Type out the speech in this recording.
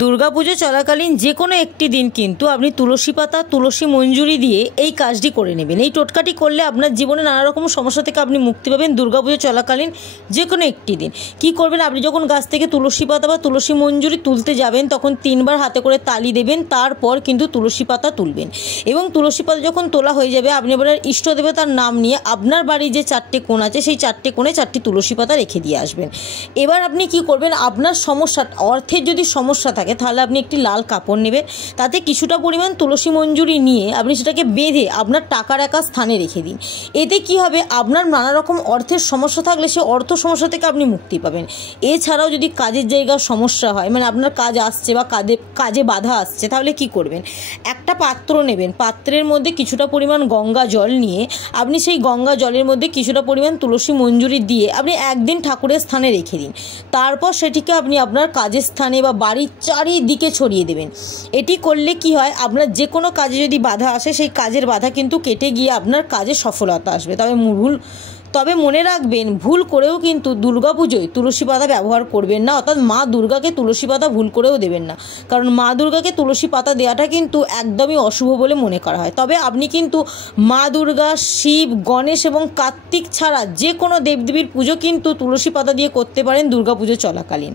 দুর্গাপুজো চলাকালীন যে কোনো একটি দিন কিন্তু আপনি তুলসী পাতা তুলসী মঞ্জুরি দিয়ে এই কাজটি করে নেবেন। এই টোটকাটি করলে আপনার জীবনে নানা রকম সমস্যা থেকে আপনি মুক্তি পাবেন। দুর্গাপুজো চলাকালীন যে কোনো একটি দিন কি করবেন, আপনি যখন গাছ থেকে তুলসী পাতা বা তুলসী মঞ্জুরি তুলতে যাবেন তখন 3 বার হাতে করে তালি দেবেন, তারপর কিন্তু তুলসী পাতা তুলবেন এবং তুলসী পাতা যখন তোলা হয়ে যাবে আপনি এবার ইষ্ট দেবতার নাম নিয়ে আপনার বাড়ির যে 4টে কোণ আছে সেই 4টে কোণে 4টি তুলসী পাতা রেখে দিয়ে আসবেন। এবার আপনি কি করবেন, আপনার সমস্যা অর্থের যদি সমস্যা থাকে তাহলে আপনি একটি লাল কাপড় নেবেন, তাতে কিছুটা পরিমাণ তুলসী মঞ্জুরি নিয়ে আপনি সেটাকে বেঁধে আপনার টাকা রাখা স্থানে রেখে দিন। এতে কি হবে, আপনার নানা রকম অর্থের সমস্যা থাকলে সে অর্থ সমস্যা থেকে আপনি মুক্তি পাবেন। এছাড়াও যদি কাজের জায়গার সমস্যা হয়, মানে আপনার কাজ আসছে বা কাজে বাধা আসছে, তাহলে কি করবেন, একটা পাত্র নেবেন, পাত্রের মধ্যে কিছুটা পরিমাণ গঙ্গা জল নিয়ে আপনি সেই গঙ্গা জলের মধ্যে কিছুটা পরিমাণ তুলসী মঞ্জুরি দিয়ে আপনি একদিন ঠাকুরের স্থানে রেখে দিন। তারপর সেটিকে আপনি আপনার কাজের স্থানে বা বাড়ির চারিদিকে ছড়িয়ে দেবেন। এটি করলে কি হয়, আপনার যে কোনো কাজে যদি বাধা আসে সেই কাজের বাধা কিন্তু কেটে গিয়ে আপনার কাজে সফলতা আসবে। তবে মনে রাখবেন, ভুল করেও কিন্তু দুর্গাপুজোয় তুলসী পাতা ব্যবহার করবেন না, অর্থাৎ মা দুর্গাকে তুলসী পাতা ভুল করেও দেবেন না, কারণ মা দুর্গাকে তুলসী পাতা দেওয়াটা কিন্তু একদমই অশুভ বলে মনে করা হয়। তবে আপনি কিন্তু মা দুর্গা, শিব, গণেশ এবং কার্তিক ছাড়া যে কোনো দেবদেবীর পুজো কিন্তু তুলসী পাতা দিয়ে করতে পারেন দুর্গাপুজো চলাকালীন।